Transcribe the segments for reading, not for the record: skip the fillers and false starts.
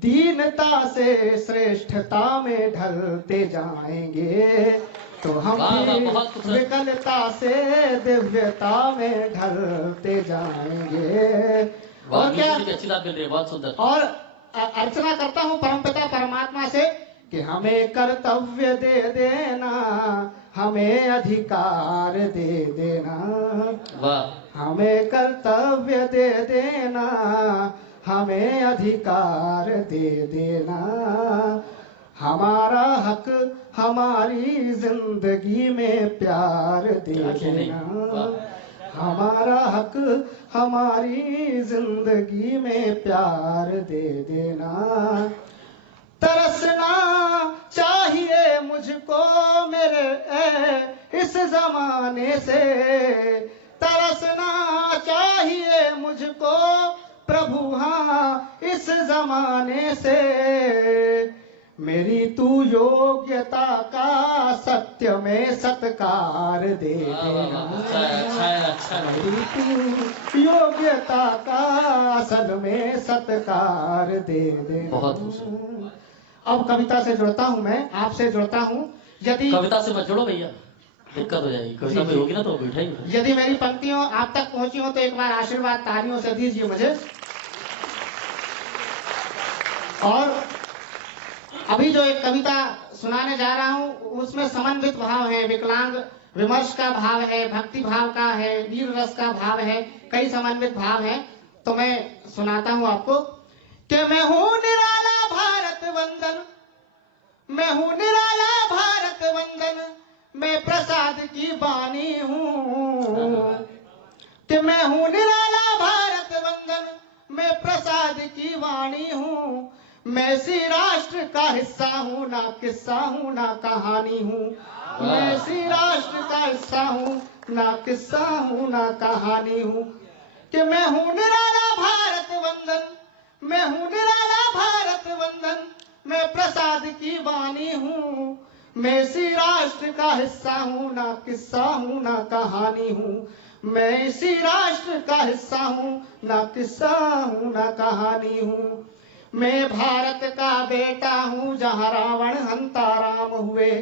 दीनता से श्रेष्ठता में ढलते जाएंगे, तो हम भी विकलता से दिव्यता में ढलते जाएंगे। और क्या बहुत सुंदर। और अर्चना करता हूँ परमपिता परमात्मा से कि हमें कर्तव्य दे देना, हमें अधिकार दे देना, हमें कर्तव्य दे देना, हमें अधिकार दे देना, हमारा हक हमारी जिंदगी में प्यार दे देना, हमारा हक हमारी जिंदगी में प्यार दे देना। तरसना चाहिए मुझको मेरे इस जमाने से, तरसना चाहिए मुझको प्रभु हाँ इस जमाने से, मेरी तू योग्यता का सत्य में सत्कार दे देना, मेरी तू योग्यता का असल में सत्कार दे देना। अब कविता से जुड़ता हूँ, मैं आपसे जुड़ता हूँ। यदि कविता से मत जुड़ो भैया, दिक्कत हो जाएगी, कविता में होगी ना तो बैठा ही। यदि मेरी पंक्तियों आप तक पहुंची हो तो एक बार आशीर्वाद तालियों से दीजिए मुझे। और अभी जो एक कविता सुनाने जा रहा हूँ उसमें समन्वित भाव है, विकलांग विमर्श का भाव है, भक्ति भाव का है, वीर रस का भाव है, कई समन्वित भाव है। तो मैं सुनाता हूँ आपको कि मैं हूँ निराला भारत वंदन, मैं हूँ निराला भारत वंदन, मैं प्रसाद की बानी हूँ, कि मैं हूँ निराला भारत वंदन, मैं प्रसाद की वाणी हूँ, मैं इसी राष्ट्र का हिस्सा हूँ, ना किस्सा हूँ ना कहानी हूँ, मैं इसी राष्ट्र का हिस्सा हूँ, ना किस्सा हूँ ना कहानी हूँ, कि मैं हूँ निराला भारत वंदन, मैं हूँ निराला भारत वंदन, मैं प्रसाद की वाणी हूँ, मैं इसी राष्ट्र का हिस्सा हूँ, ना किस्सा हूँ ना कहानी हूँ, मैं इसी राष्ट्र का हिस्सा हूँ, ना किस्सा हूँ ना कहानी हूँ, मैं भारत का बेटा हूँ जहाँ रावण हंता राम हुए,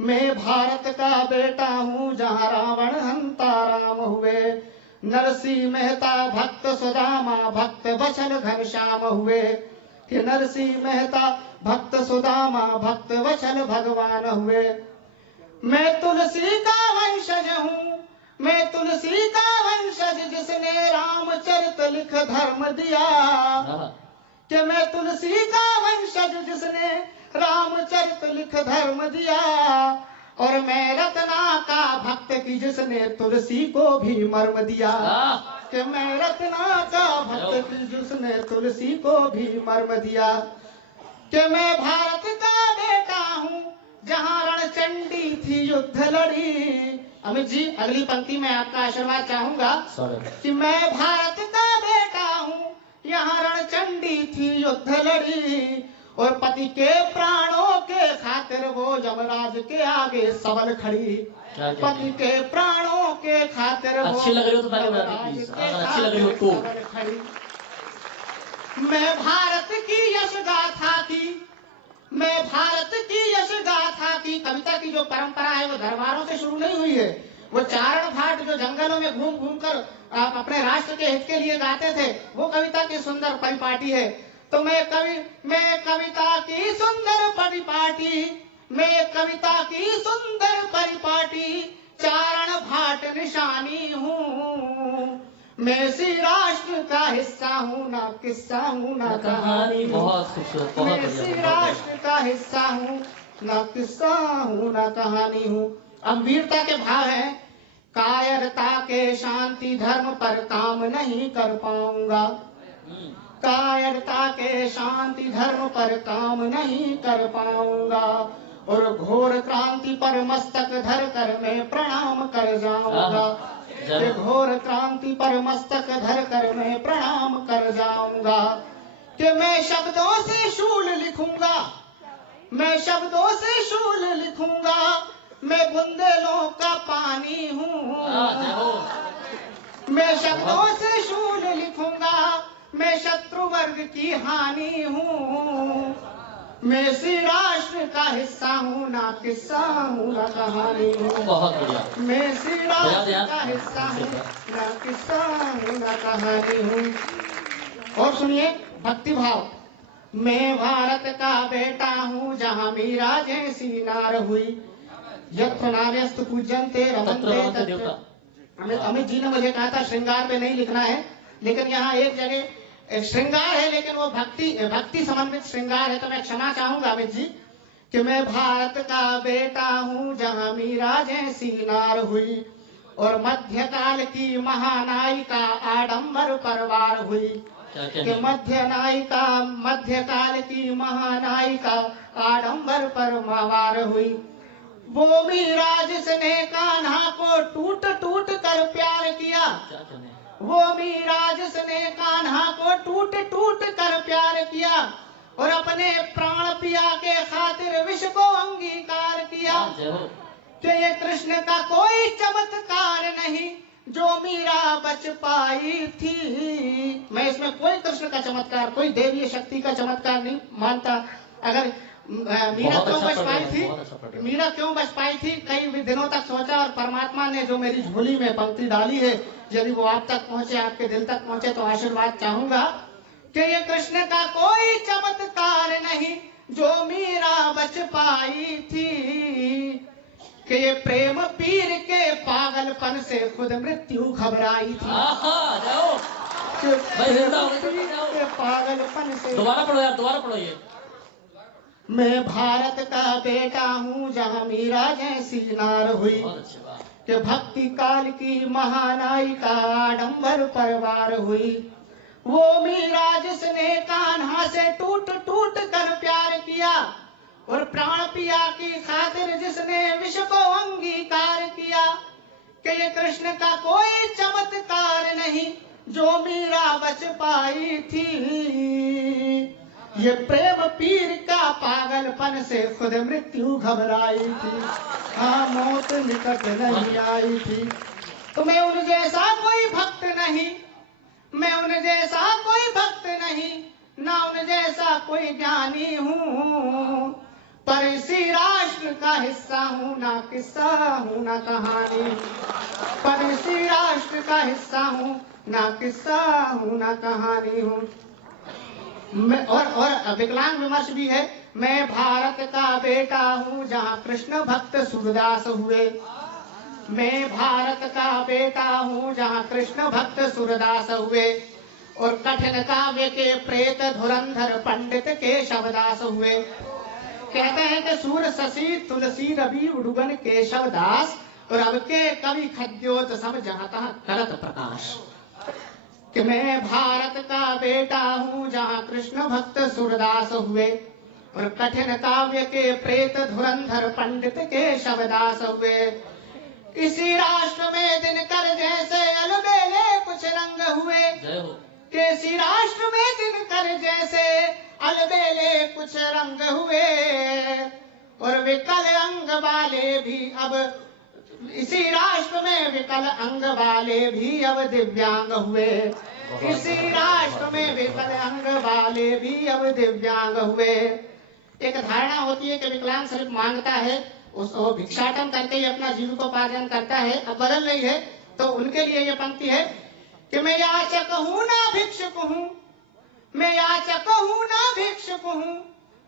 मैं भारत का बेटा हूँ जहाँ रावण हंता राम हुए, नरसिंह मेहता भक्त सुदामा भक्त वचन घनश्याम हुए, कि नरसिंह मेहता भक्त सुदामा भक्त वचन भगवान हुए, मैं तुलसी का वंशज हूँ, मैं तुलसी का वंशज जिसने रामचरित लिख धर्म दिया, कि मैं तुलसी का वंशज जिसने रामचरित लिख धर्म दिया, और मैं रत्ना का भक्त की जिसने तुलसी को भी मर्म दिया, कि मैं रत्ना का भक्त की जिसने तुलसी को भी मर्म दिया, कि मैं भारत का बेटा हूँ जहाँ रणचंडी थी युद्ध लड़ी। अमित जी अगली पंक्ति में आपका आशीर्वाद चाहूंगा कि मैं भारत का बेटा हूँ यहाँ रणचंडी थी युद्ध लड़ी, और पति के प्राणों के खातिर वो यमराज के आगे सबल खड़ी, पति के प्राणों के खातिर वो अच्छी लग रही हो तो अच्छी लग रही हो तो खड़ी। मैं भारत की यश गाथा की, मैं भारत की यश गाथा की, कविता की जो परंपरा है वो दरबारों से शुरू नहीं हुई है, वो चारण घाट जो जंगलों में घूम घूम कर अपने राष्ट्र के हित के लिए गाते थे, वो कविता की सुंदर परिपाटी है। तो मैं कविता की सुंदर परिपाटी, मैं कविता की सुंदर परिपाटी, चारण घाट निशानी हूँ, मैं इसी राष्ट्र का हिस्सा हूँ, ना किस्सा हूँ ना कहानी। बहुत खूबसूरत, मैं इसी राष्ट्र का हिस्सा हूँ, ना किस्सा हूँ ना कहानी हूँ। अब वीरता के भाव है, कायरता के शांति धर्म पर काम नहीं कर पाऊंगा, कायरता के शांति धर्म पर काम नहीं कर पाऊंगा, और घोर क्रांति पर मस्तक धर कर मैं प्रणाम कर जाऊंगा, घोर क्रांति पर मस्तक धर कर मैं प्रणाम कर जाऊंगा, कि मैं शब्दों से शूल लिखूंगा, मैं शब्दों से शूल लिखूंगा, मैं बुंदेलों का पानी हूँ, मैं शब्दों से शूल लिखूंगा, मैं शत्रु वर्ग की हानि हूँ, मैं इसी राष्ट्र का हिस्सा हूँ, ना किस्सा हूँ ना कहानी हूँ। बहुत बढ़िया। मैं इसी राष्ट्र का हिस्सा हूँ, ना किस्सा हूँ ना कहानी हूँ। और सुनिए भक्ति भाव। मैं भारत का बेटा हूँ, जहाँ मीरा जैसी नार हुई, यत्र नार्यस्तु पूज्यन्ते रमन्ते देवता। अमित जी ने मुझे कहा था श्रृंगार पे नहीं लिखना है, लेकिन यहाँ एक जगह श्रृंगार है, लेकिन वो भक्ति समन्वित श्रृंगार है, तो मैं क्षमा चाहूंगा अमित जी कि मैं भारत का बेटा हूँ, जहाँ मीरा जैसी नार हुई, और मध्यकाल की महानायिका आडंबर परवार हुई। कि मध्यकाल की महानायिका आडंबर परवार हुई। वो मीरा जिसने कान्हा को टूट टूट कर प्यार किया, वो मीरा जिसने कान्हा को टूट टूट कर प्यार किया, और अपने प्राण पिया के खातिर विष को अंगीकार किया। कि ये कृष्ण का कोई चमत्कार नहीं, जो मीरा बच पाई थी। मैं इसमें कोई कृष्ण का चमत्कार, कोई देवीय शक्ति का चमत्कार नहीं मानता। अगर मीरा क्यों बच पाई थी, मीरा क्यों बच पाई थी, कई दिनों तक सोचा, और परमात्मा ने जो मेरी झोली में पंक्ति डाली है, यदि वो आप तक पहुंचे, आपके दिल तक पहुंचे, तो आशीर्वाद चाहूंगा कि ये कृष्ण का कोई चमत्कार नहीं, जो मीरा बच पाई थी। कि ये प्रेम पीर के पागलपन से खुद मृत्यु घबराई थी। के पागलपन से। दोबारा पढ़ो यार, दोबारा पढ़ो ये। मैं भारत का बेटा हूँ, जहाँ मीरा जैसी नार हुई, कि भक्ति काल की महानायिका आडंबर परवार हुई। वो मीरा जिसने कान्हा से टूट टूट कर प्यार किया, और प्राण पिया की खातिर जिसने विष को अंगीकार किया। कि ये कृष्ण का कोई चमत्कार नहीं, जो मीरा बच पाई थी। ये प्रेम पीर का पागलपन से खुद मृत्यु घबराई थी। हाँ, मौत निकट नहीं आई थी। तो मैं उन जैसा कोई भक्त नहीं, मैं उन जैसा कोई भक्त नहीं, ना उन जैसा कोई ज्ञानी हूँ, पर इसी राष्ट्र का हिस्सा हूँ, ना किस्सा हूँ ना कहानी। पर इसी राष्ट्र का हिस्सा हूँ, ना किस्सा हूँ ना कहानी हूँ। और विकलांग विमर्श भी है। मैं भारत का बेटा हूँ, जहाँ कृष्ण भक्त सूरदास हुए। मैं भारत का बेटा हूँ, जहाँ कृष्ण भक्त सूरदास हुए, और कठिन काव्य के प्रेत धुरंधर पंडित केशवदास हुए। कहते हैं कि सूर शशि तुलसी रवि उड़ुगन केशवदास, और अब के कवि खद्योत सब जहाँ तहाँ करत प्रकाश। कि मैं भारत का बेटा हूँ, जहाँ कृष्ण भक्त सूरदास हुए, और कठिन काव्य के प्रेत धुरंधर पंडित केशवदास हुए। इसी राष्ट्र में दिनकर जैसे अलबेले कुछ रंग हुए, कि इसी राष्ट्र में दिनकर जैसे अलबेले कुछ रंग हुए, और विकल अंग वाले भी अब इसी राष्ट्र में विकल अंग वाले भी अब दिव्यांग हुए। इसी राष्ट्र में विकल अंग वाले भी अब दिव्यांग हुए। एक धारणा होती है कि विकलांग सिर्फ मांगता है, उसको भिक्षाटन करके ही अपना जीविकोपार्जन करता है। अब बदल रही है, तो उनके लिए ये पंक्ति है कि मैं याचक हूँ ना भिक्षुक हूँ, मैं याचक हूँ ना भिक्षुक हूँ,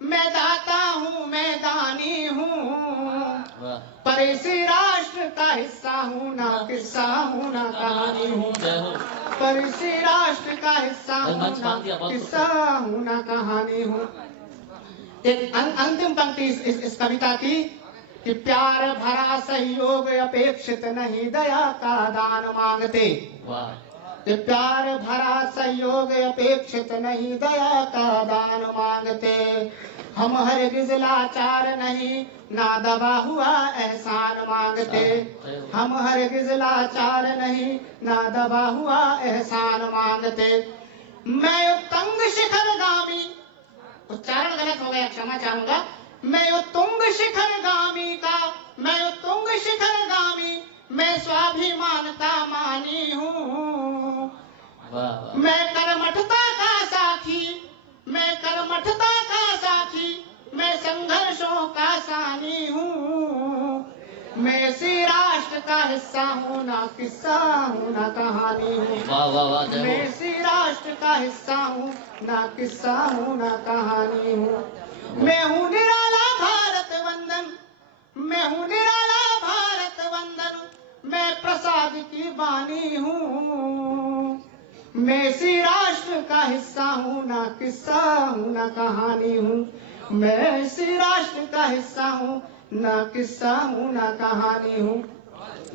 मैं दाता हूँ मैं दानी हूँ, पर इसी राष्ट्र का हिस्सा हूँ, ना किस्सा हूँ ना कहानी हूँ। पर इसी राष्ट्र का हिस्सा हूँ, ना किस्सा हूँ ना कहानी हूँ। एक अंतिम पंक्ति इस कविता की कि प्यार भरा सहयोग अपेक्षित नहीं, दया का दान मांगते। कि प्यार भरा सहयोग अपेक्षित नहीं, दया का दान मांगते। हम हरगिज़ लाचार नहीं, ना दबा हुआ एहसान मांगते। हम हरगिज़ लाचार नहीं, ना दबा हुआ एहसान मांगते। मैं उत्तुंग शिखरगामी, उच्चारण गलत हो गया, क्षमा चाहूंगा। मैं उत्तुंग शिखरगामी का, मैं उत्तुंग शिखरगामी, मैं स्वाभिमान का मानी हूँ। मैं कर्मठता का देशों का सानी हूँ, मैं इसी राष्ट्र का हिस्सा हूँ, ना किस्सा हूँ ना कहानी हूँ। वाह वाह वाह, जय मैं हो। इसी राष्ट्र का हिस्सा हूँ, ना किस्सा हूँ ना कहानी हूँ। मैं हूँ निराला भारत वंदन, मैं हूँ निराला भारत वंदन, मैं प्रसाद की बानी हूँ। मैं इसी राष्ट्र का हिस्सा हूँ, ना किस्सा हूँ ना कहानी हूँ। मैं इसी राष्ट्र का हिस्सा हूँ, ना किस्सा हूँ ना कहानी हूँ।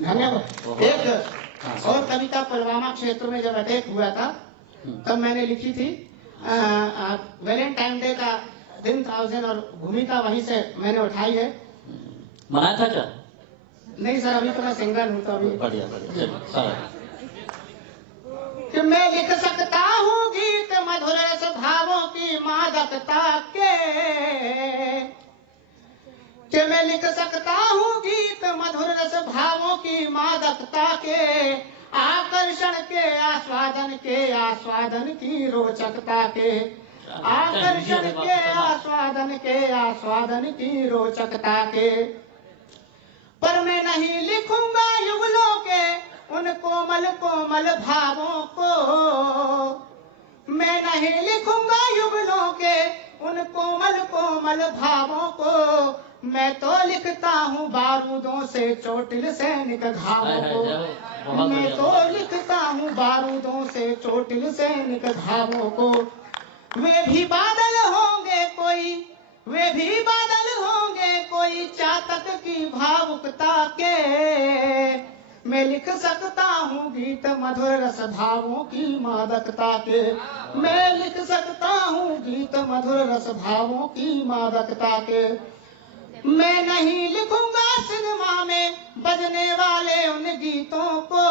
धन्यवाद। एक और कविता पुलवामा क्षेत्र में जब अटैक हुआ था तब मैंने लिखी थी। वैलेंटाइन डे का दिन था उस दिन और भूमिका वहीं से मैंने उठाई है। मनाया था क्या? नहीं सर, अभी तो मैं सिंगल हूँ, तो अभी बढ़िया बढ़िया, चलिए सारा। कि मैं लिख सकता हूँ गीत मधुर रस भावों की मादकता के, कि मैं लिख सकता हूँ गीत मधुर रस भावों की मादकता के, आकर्षण के आस्वादन की रोचकता के, आकर्षण के आस्वादन की रोचकता के। पर मैं नहीं लिखूंगा युगलों के उन कोमल कोमल भावों को, मैं नहीं लिखूंगा युगलों के उन कोमल कोमल भावों को। मैं तो लिखता हूँ बारूदों से चोटिल सैनिक घावों को, मैं तो लिखता हूँ बारूदों से चोटिल सैनिक घावों को। वे भी बादल होंगे कोई, वे भी बादल होंगे कोई चातक की भावुकता के। मैं लिख सकता हूँ गीत मधुर रस भावों की मादकता के, मैं लिख सकता हूँ गीत मधुर रस भावों की मादकता के। मैं नहीं लिखूंगा सिनेमा में बजने वाले उन गीतों को,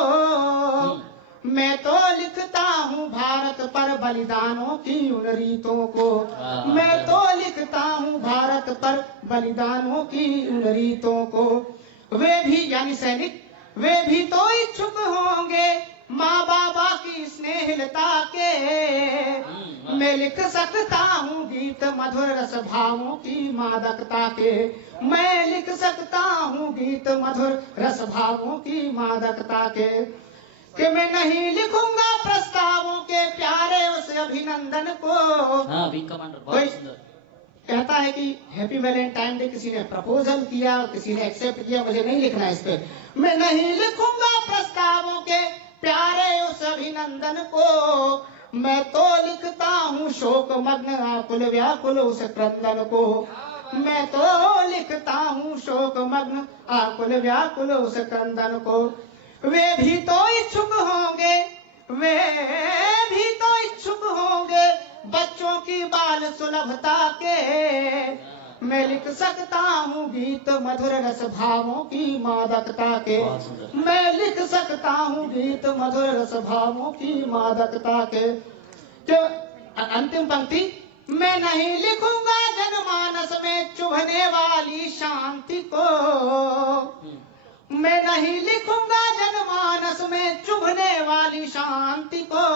मैं तो लिखता हूँ भारत पर बलिदानों की उन रीतों को, मैं तो लिखता हूँ भारत पर बलिदानों की उन रीतों को। वे भी यानी सैनिक, वे भी तो इच्छुक होंगे माँ बाबा की स्नेहलता के। मैं लिख सकता हूँ गीत मधुर रस भावों की मादकता के, मैं लिख सकता हूँ गीत मधुर रस भावों की मादकता के। कि मैं नहीं लिखूंगा प्रस्तावों के प्यारे उस अभिनंदन को। हाँ, विंग कमांडर बहुत सुंदर। कहता है कि हैप्पी वैलेंटाइन डे, किसी ने प्रपोजल किया, किसी ने एक्सेप्ट किया, मुझे नहीं लिखना इस पे। मैं नहीं लिखूंगा प्रस्तावों के प्यारे उस अभिनंदन को, मैं तो लिखता हूँ शोक मग्न आकुल व्याकुल उस क्रंदन को, मैं तो लिखता हूँ शोक मग्न आकुल व्याकुल उस क्रंदन को। वे भी तो इच्छुक होंगे, वे भी तो इच्छुक होंगे बच्चों की बाल सुलभता के। मैं लिख सकता हूँ गीत मधुर रस भावों की मादकता के, मैं लिख सकता हूँ गीत मधुर रस भावों की मादकता के। अंतिम पंक्ति, मैं नहीं लिखूंगा जनमानस में चुभने वाली शांति को, मैं नहीं लिखूंगा जनमानस में चुभने वाली शांति को।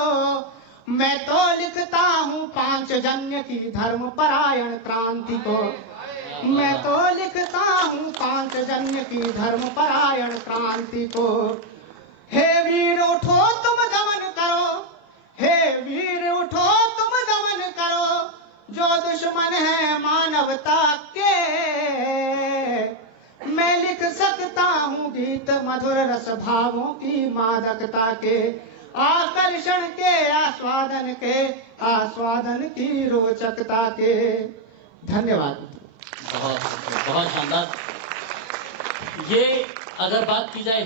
मैं तो लिखता हूँ पांचजन्य की धर्म परायण क्रांति को, मैं तो लिखता हूँ पांचजन्य की धर्म परायण क्रांति को। हे वीर उठो तुम दमन करो, हे वीर उठो तुम दमन करो, जो दुश्मन है मानवता के। मैं लिख सकता हूँ गीत मधुर रस भावों की मादकता के, आकर्षण के आस्वादन की रोचकता के। धन्यवाद। बहुत बहुत शानदार। ये अगर बात की जाए